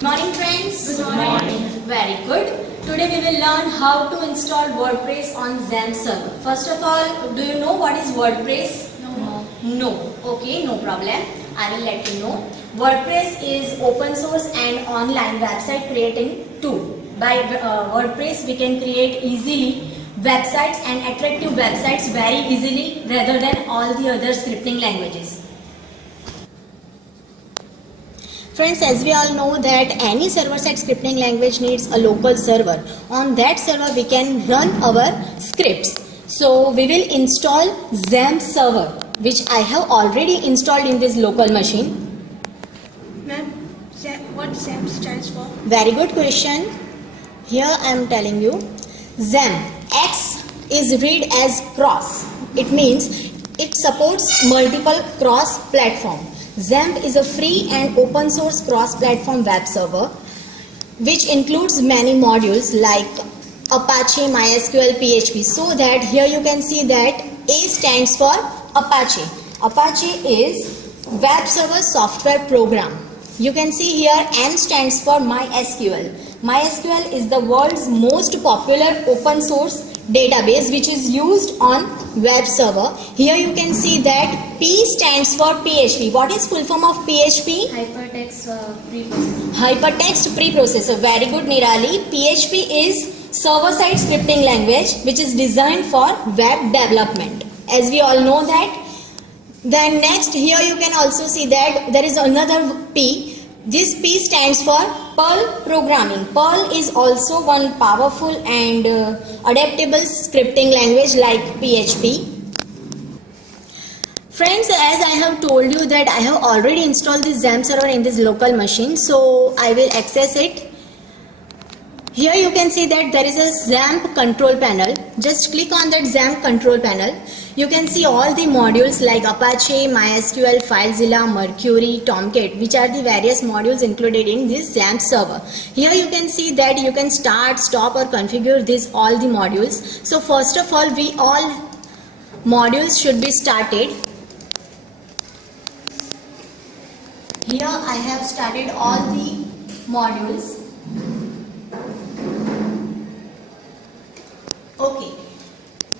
Morning friends. Good morning. Very good. Today we will learn how to install WordPress on XAMPP server. First of all, do you know what is WordPress? No. Okay, no problem. I will let you know. WordPress is open source and online website creating tool. By WordPress we can create easily websites and attractive websites very easily rather than all the other scripting languages. Friends, as we all know that any server-side scripting language needs a local server. On that server we can run our scripts. So we will install XAMPP server, which I have already installed in this local machine. Ma'am, what XAMPP stands for? Very good question. Here I am telling you. XAMPP. X is read as cross. It means it supports multiple cross-platform. XAMPP is a free and open source cross-platform web server which includes many modules like Apache, MySQL, PHP. So that here you can see that A stands for Apache. Apache is web server software program. You can see here M stands for MySQL. MySQL is the world's most popular open source database which is used on web server. Here you can see that P stands for PHP. What is full form of PHP? Hypertext Preprocessor. Hypertext Preprocessor. Very good, Nirali. PHP is server-side scripting language which is designed for web development. As we all know that. Then next here you can also see that there is another P. This P stands for Perl programming. Perl is also one powerful and adaptable scripting language like PHP. Friends, as I have told you that I have already installed this XAMPP server in this local machine, so I will access it. Here you can see that there is a XAMPP control panel. Just click on that XAMPP control panel. You can see all the modules like Apache, MySQL, FileZilla, Mercury, Tomcat, which are the various modules included in this XAMPP server. Here you can see that you can start, stop or configure all the modules. So first of all, all modules should be started. Here I have started all the modules. Okay.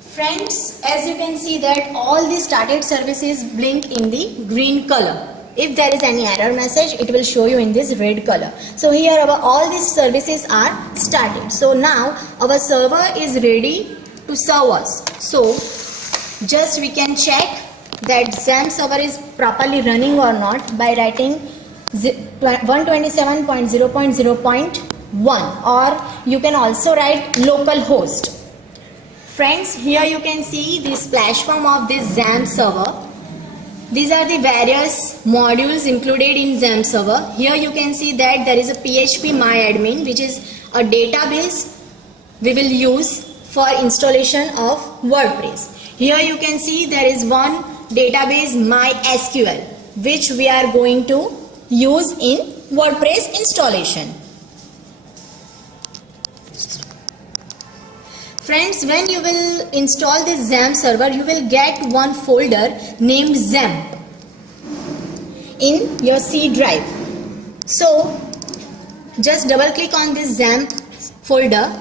Friends, as you can see that all the started services blink in the green color. If there is any error message, it will show you in this red color. So here all these services are started. So now our server is ready to serve us. So just we can check that XAMPP server is properly running or not by writing 127.0.0.1, or you can also write localhost. Friends, here you can see the splash form of this XAMPP server. These are the various modules included in XAMPP server. Here you can see that there is a PHP MyAdmin, which is a database we will use for installation of WordPress. Here you can see there is one database MySQL, which we are going to use in WordPress installation. Friends, when you will install this XAMPP server, you will get one folder named XAMPP in your C drive. So, just double click on this XAMPP folder.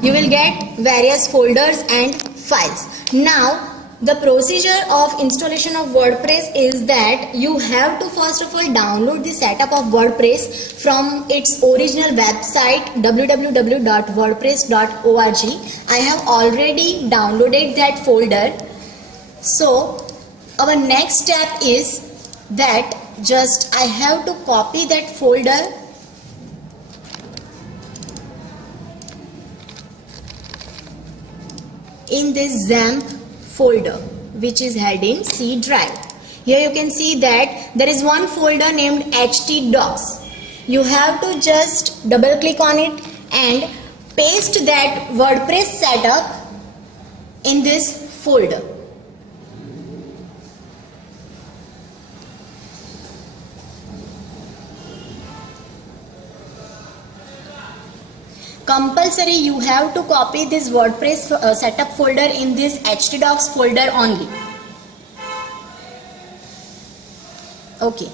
You will get various folders and files. Now, the procedure of installation of WordPress is that you have to first of all download the setup of WordPress from its original website www.wordpress.org. I have already downloaded that folder. So our next step is that just I have to copy that folder in this XAMPP folder which is held in C drive. Here you can see that there is one folder named htdocs. You have to just double click on it and paste that WordPress setup in this folder. Compulsory you have to copy this WordPress setup folder in this htdocs folder only. Okay,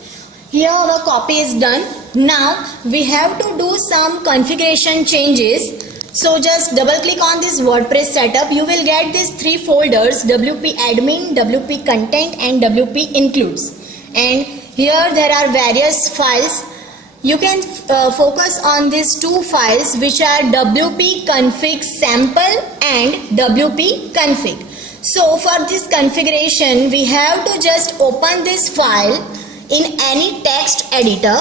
here our copy is done. Now we have to do some configuration changes. So just double click on this WordPress setup. You will get these three folders: WP admin, WP content and WP includes. And here there are various files. You can focus on these two files, which are WP config sample and WP config. So for this configuration, we have to just open this file in any text editor.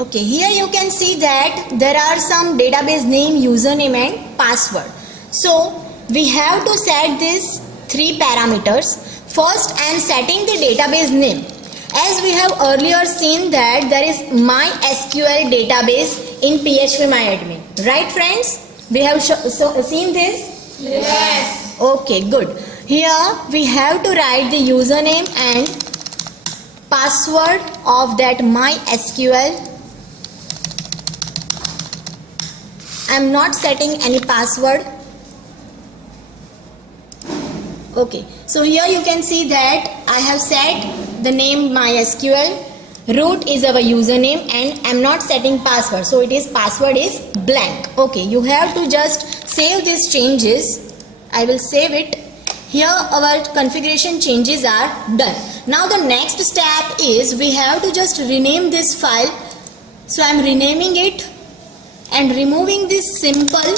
Okay, here you can see that there are some database name, username and password. So we have to set these three parameters. First, I am setting the database name. As we have earlier seen that there is MySQL database in PHPMyAdmin. Right, friends? We have seen this? Yes. Okay, good. Here we have to write the username and password of that MySQL. I am not setting any password. Okay, so here you can see that I have set the name MySQL, root is our username and I am not setting password. So it is password is blank. Okay, you have to just save these changes. I will save it. Here our configuration changes are done. Now the next step is we have to just rename this file. So I am renaming it and removing this symbol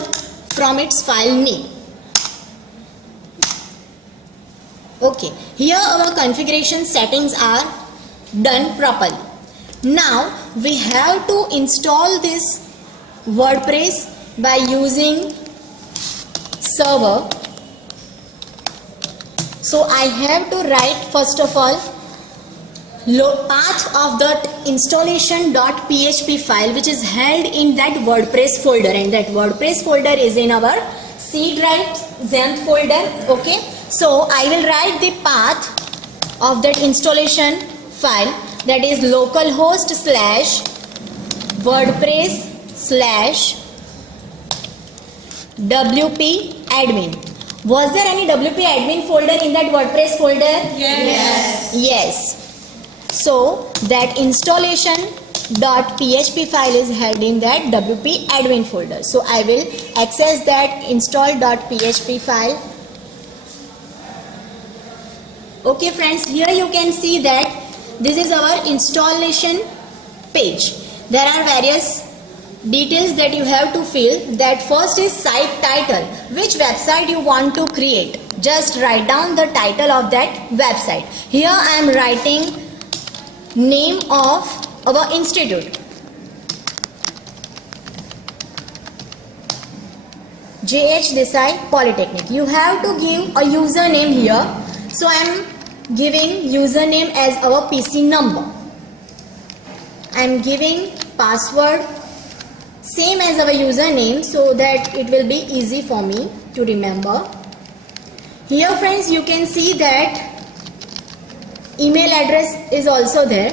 from its file name. Okay, here our configuration settings are done properly. Now we have to install this WordPress by using server. So I have to write first of all path of that installation.php file, which is held in that WordPress folder, and that WordPress folder is in our C drive XAMPP folder. Okay, so I will write the path of that installation file, that is localhost / WordPress / WP admin. Was there any WP admin folder in that WordPress folder? Yes. Yes. So that installation.php file is held in that WP admin folder. So I will access that install.php file. Okay friends, here you can see that this is our installation page. There are various details that you have to fill. That first is site title. Which website you want to create? Just write down the title of that website. Here I am writing name of our institute, JH Desai Polytechnic. You have to give a username here. So I am giving username as our PC number. I am giving password same as our username so that it will be easy for me to remember. Here friends, you can see that email address is also there,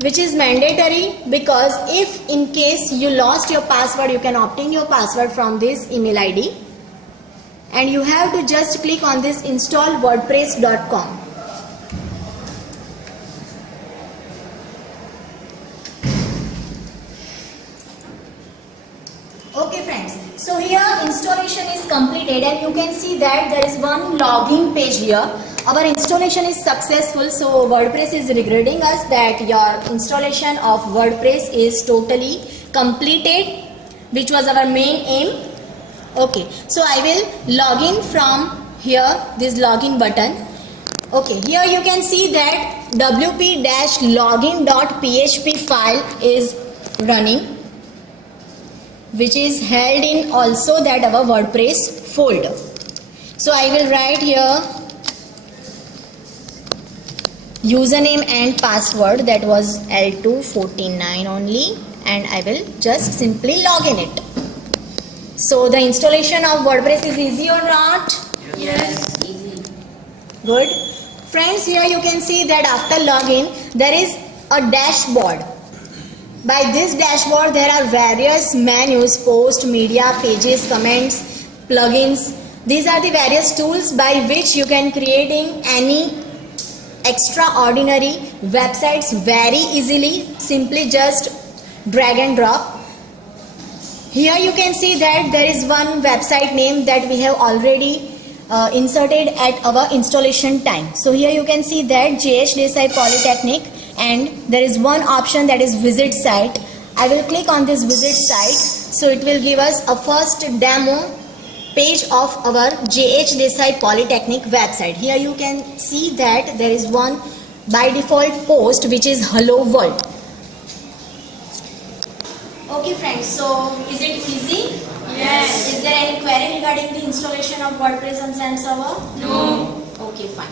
which is mandatory, because if in case you lost your password, you can obtain your password from this email ID. And you have to just click on this install wordpress.com. Okay friends, so here installation is completed and you can see that there is one login page here. Our installation is successful, so WordPress is regretting us that your installation of WordPress is totally completed, which was our main aim. Okay, so I will log in from here, this login button. Okay, here you can see that wp-login.php file is running, which is held in also that our WordPress folder. So I will write here username and password, that was L249 only, and I will just simply log in it. So the installation of WordPress is easy or not? Yes. Easy. Good. Friends, here you can see that after login there is a dashboard. By this dashboard there are various menus: post, media, pages, comments, plugins. These are the various tools by which you can creating any extraordinary websites very easily. Simply just drag and drop. Here you can see that there is one website name that we have already inserted at our installation time. So here you can see that JH Desai Polytechnic, and there is one option that is visit site. I will click on this visit site, so it will give us a first demo page of our JH Desai Polytechnic website. Here you can see that there is one by default post which is hello world. Okay friends, so is it easy? Yes. Is there any query regarding the installation of WordPress on SAM server? No. Okay, fine.